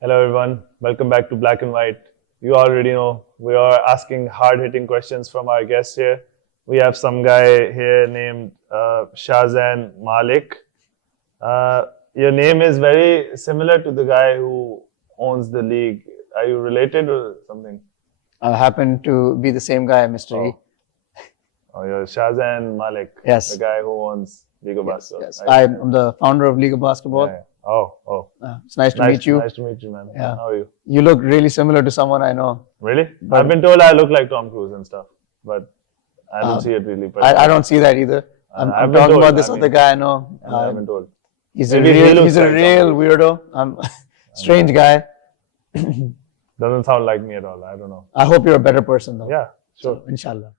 Hello everyone, welcome back to Black and White. You already know we are asking hard-hitting questions from our guest here. We have some guy here named Shahzain Malik. Your name is very similar to the guy who owns the league. Are you related or something? I happen to be the same guy, Mr. E. Oh, you're Shahzain Malik, Yes. the guy who owns League of Yes, Basketball. yes. I'm the founder of League of Basketball. Yeah. Oh. It's nice to meet you. Nice to meet you, man. Yeah. How are you? You look really similar to someone I know. Really? But- I've been told I look like Tom Cruise and stuff, but I don't see it really. I don't see that either. I'm I've been talking told, about this I other mean, guy I know. I've been told. He's a Maybe he real, looks he's a like real weirdo. I'm strange guy. Doesn't sound like me at all. I don't know. I hope you're a better person though. Yeah, sure. Inshallah.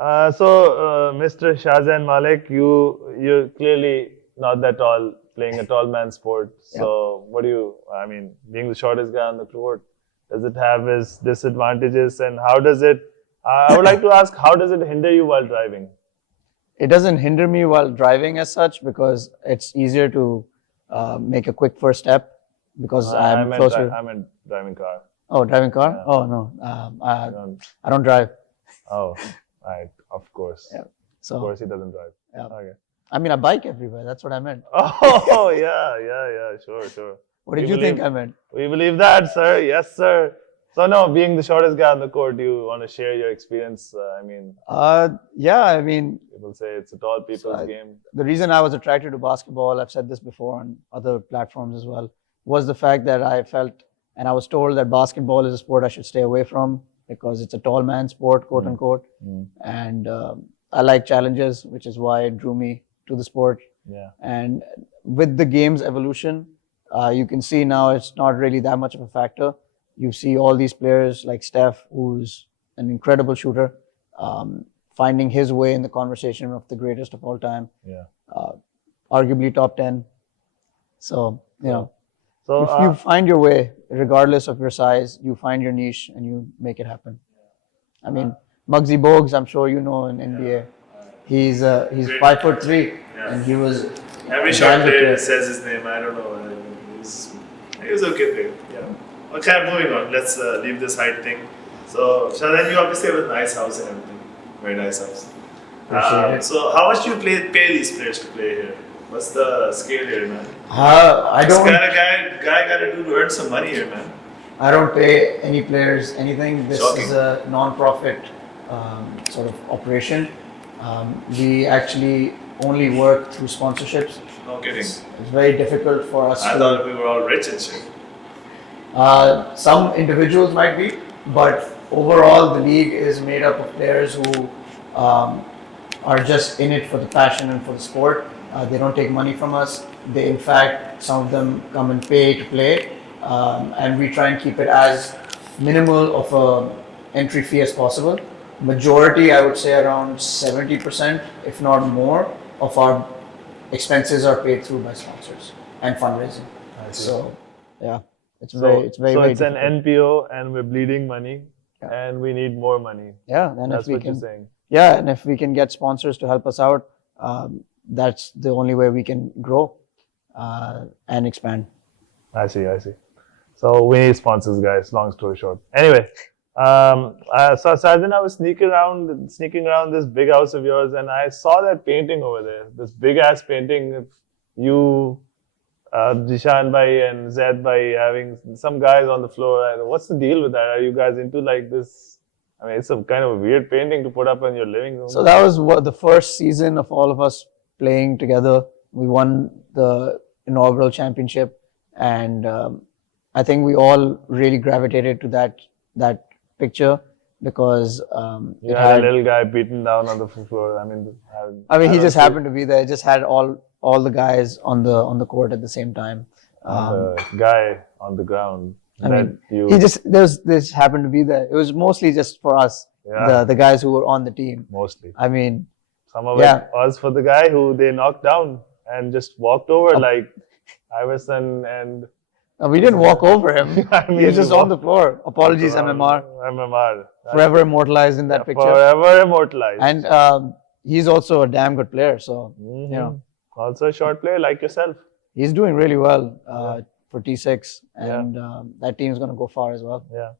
Mr. Shahzain Malik, you're clearly not that tall, playing a tall man sport. So what do you? I mean, being the shortest guy on the court, does it have its disadvantages, and how does it? I would like to ask, how does it hinder you while driving? It doesn't hinder me while driving as such because it's easier to make a quick first step because I'm closer. I meant driving car. Oh, driving car? Yeah. Oh no, don't- I don't drive. Oh, right. Of course. Yeah. Of So course, he doesn't drive. yeah. Okay. I mean, I bike everywhere. That's what I meant. Oh, yeah. Sure. What did We you think believe- I meant? We believe that, sir. Yes, sir. So, no, being the shortest guy on the court, do you want to share your experience? I mean, Yeah, I mean, people say it's a tall people's game. the reason I was attracted to basketball, I've said this before on other platforms as well, was the fact that I felt and I was told that basketball is a sport I should stay away from because it's a tall man sport, quote unquote. And I like challenges, which is why it drew me to the sport. Yeah. And with the game's evolution, you can see now it's not really that much of a factor. You see all these players like Steph, who's an incredible shooter, finding his way in the conversation of the greatest of all time, Yeah. arguably top 10. So, you know, So, if you find your way, regardless of your size, you find your niche and you make it happen. I mean, Muggsy Bogues, I'm sure you know in NBA. He's 5'3", and he was every a short damn good player says his name. I don't know. He was okay player. Yeah. Okay, moving on. Let's leave this height thing. So, Shahzain, you obviously have a nice house and everything. Very nice house. Appreciate it. So, how much do you pay these players to play here? What's the scale here, man? I This don't. guy got to do to earn some money here, man. I don't pay any players anything. This Shocking. is a non-profit sort of operation. We actually only work through sponsorships. No kidding. It's very difficult for us I to. thought we were all rich and shit. Some individuals might be, but overall the league is made up of players who are just in it for the passion and for the sport. They don't take money from us. They, in fact, some of them come and pay to play, and we try and keep it as minimal of a entry fee as possible. Majority, I would say, around 70%, if not more, of our expenses are paid through by sponsors and fundraising. So, yeah, it's very So very it's an difficult. NPO and we're bleeding money Yeah. and we need more money. Yeah, and That's if we what you're can, saying. yeah, and if we can get sponsors to help us out, that's the only way we can grow and expand. I see. So we need sponsors, guys. Long story short. Anyway, so Shahzain, I was sneaking around this big house of yours, and I saw that painting over there. This big ass painting of you, Jishan Bhai and Zaid Bhai having some guys on the floor. And what's the deal with that? Are you guys into like this? I mean, it's a kind of a weird painting to put up in your living room. So that was what the first season of all of us playing together. We won the inaugural championship, and I think we all really gravitated to that picture because you it had a had. little guy beaten down on the floor. I mean, he don't just see- happened to be there. It just had all the guys on the court at the same time. the guy on the ground. I mean, that you he just this happened to be there. It was mostly just for us, Yeah. the guys who were on the team. mostly. I mean, Some of Yeah. it was for the guy who they knocked down and just walked over like Iverson and we didn't walk over him. I He mean, was just we on the floor. Apologies, MMR. MMR. Forever immortalized in that picture. Forever immortalized. And he's also a damn good player. So, Mhm. you know, Also a short player like yourself. he's doing really well. for T6, and that team's going to go far as well. Yeah.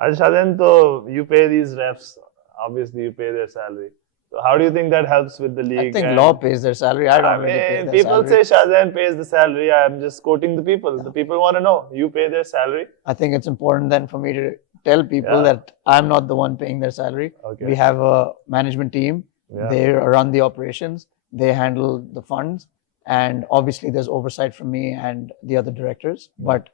Shahzain, so you pay these refs, obviously you pay their salary. So how do you think that helps with the league? I think law pays their salary. I don't really pay their people salary. say Shahzain pays the salary. I'm just quoting the people. Yeah. The people want to know. You pay their salary. I think it's important then for me to tell people that I'm not the one paying their salary. Okay. We have a management team. Yeah. They run the operations. They handle the funds. And obviously there's oversight from me and the other directors. But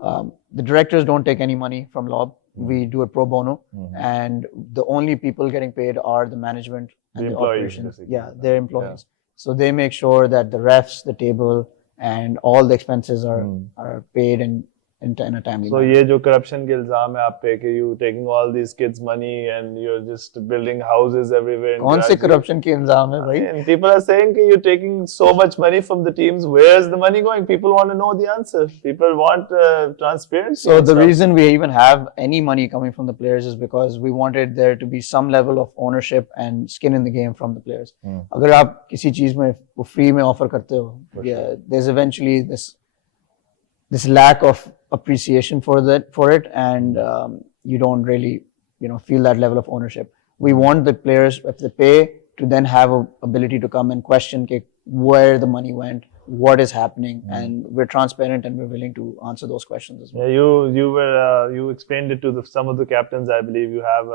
the directors don't take any money from LOB. We do it pro bono, and the only people getting paid are the management and the operations. Yeah, they're employees. So they make sure that the refs, the table, and all the expenses are paid in a timely So manner. ये जो corruption के इल्जाम है आप पे कि you taking all these kids' money and you're just building houses everywhere. कौन से corruption के इल्जाम है भाई? And people are saying कि you're taking so much money from the teams. Where's the money going? People want to know the answer. People want transparency. So the reason we even have any money coming from the players is because we wanted there to be some level of ownership and skin in the game from the players. अगर आप किसी चीज में free में offer करते हो, there's eventually this lack of appreciation for it, and you don't really feel that level of ownership. We want the players, if they pay, to then have a ability to come and question where the money went, what is happening, and we're transparent and we're willing to answer those questions as well. Yeah, you explained it to some of the captains. I believe you have.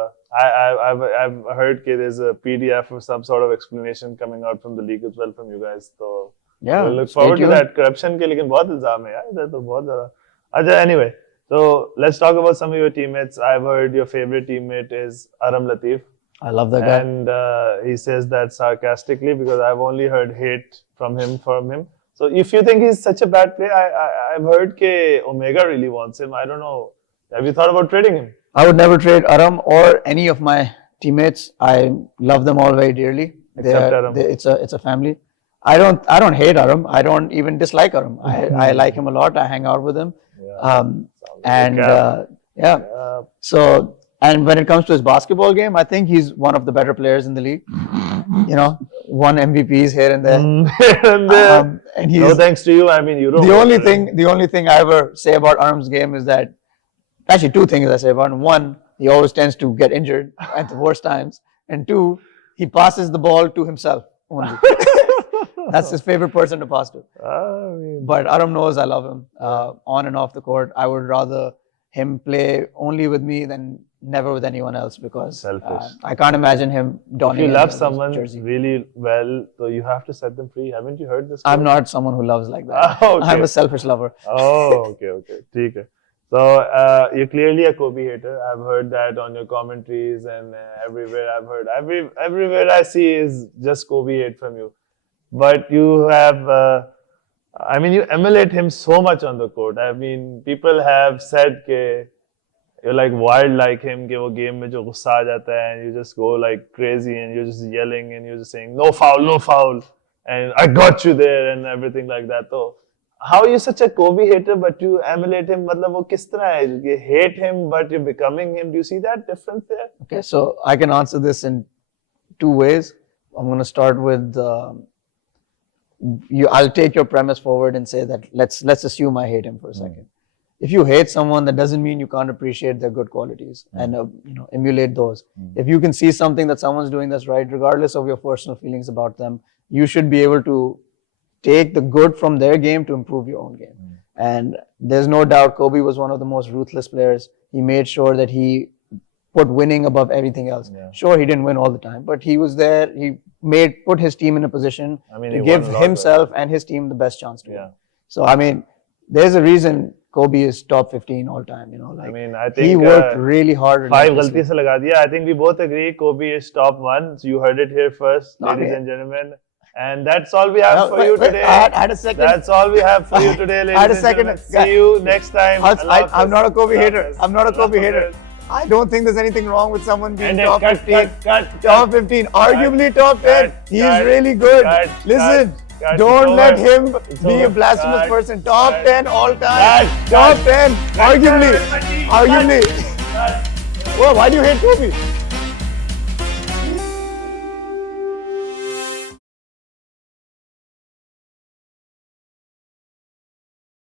I've heard there's a PDF or some sort of explanation coming out from the league as well from you guys. So yeah, we'll look forward to that. Corruption के लेकिन बहुत इल्जाम है यार इधर तो बहुत ज़्यादा. Anyway, so let's talk about some of your teammates. I've heard your favorite teammate is Aram Latif. I love that guy. And he says that sarcastically because I've only heard hate from him. So if you think he's such a bad player, I've heard that Omega really wants him. I don't know. Have you thought about trading him? I would never trade Aram or any of my teammates. I love them all very dearly. Except Aram. It's a family. I don't hate Aram. I don't even dislike Aram. I like him a lot. I hang out with him. So, and when it comes to his basketball game, I think he's one of the better players in the league. Won MVPs here and there. And he's, no thanks to you. I mean, you don't. The only thing I ever say about Aram's game is that, actually two things I say about him. One, he always tends to get injured at the worst times. And two, he passes the ball to himself only. That's his favorite person to pass to. But Aram knows I love him on and off the court. I would rather him play only with me than never with anyone else because I can't imagine him donning. If you love someone really well, so you have to set them free. Haven't you heard this? I'm not someone who loves like that. I'm a selfish lover. Okay. ठीक है. So you're clearly a Kobe hater. I've heard that on your commentaries and everywhere I've heard. Everywhere I see is just Kobe hate from you. But you have, you emulate him so much on the court. I mean, people have said that you're like wild like him, that wo game mein jo gussa aa jata hai, and you just go like crazy and you're just yelling and you're just saying, no foul, and I got you there and everything like that. So, how are you such a Kobe hater but you emulate him? Matlab wo kis tarah hai? You hate him but you're becoming him. Do you see that difference there? Okay, so I can answer this in two ways. I'm going to start with... I'll take your premise forward and say that let's assume I hate him for a second. If you hate someone, that doesn't mean you can't appreciate their good qualities and emulate those. If you can see something that someone's doing that's right, regardless of your personal feelings about them, you should be able to take the good from their game to improve your own game. And there's no doubt Kobe was one of the most ruthless players. He made sure that he put winning above everything else. Sure, he didn't win all the time, but he was there. He put his team in a position to give himself and his team the best chance to win. So, there's a reason Kobe is top 15 all time. I think he worked really hard. 5 galti se laga diya. I think we both agree Kobe is top 1. So you heard it here first, ladies and gentlemen. And that's all we have for you today. I had a second. That's all we have for you today, ladies and gentlemen. See you next time. I'm not a Kobe hater. I don't think there's anything wrong with someone being top 15. Top 15, arguably top 10. He's really good. Listen, don't let him be a blasphemous person. Top 10 all time. Top 10, arguably. Well, why do you hate Kobe?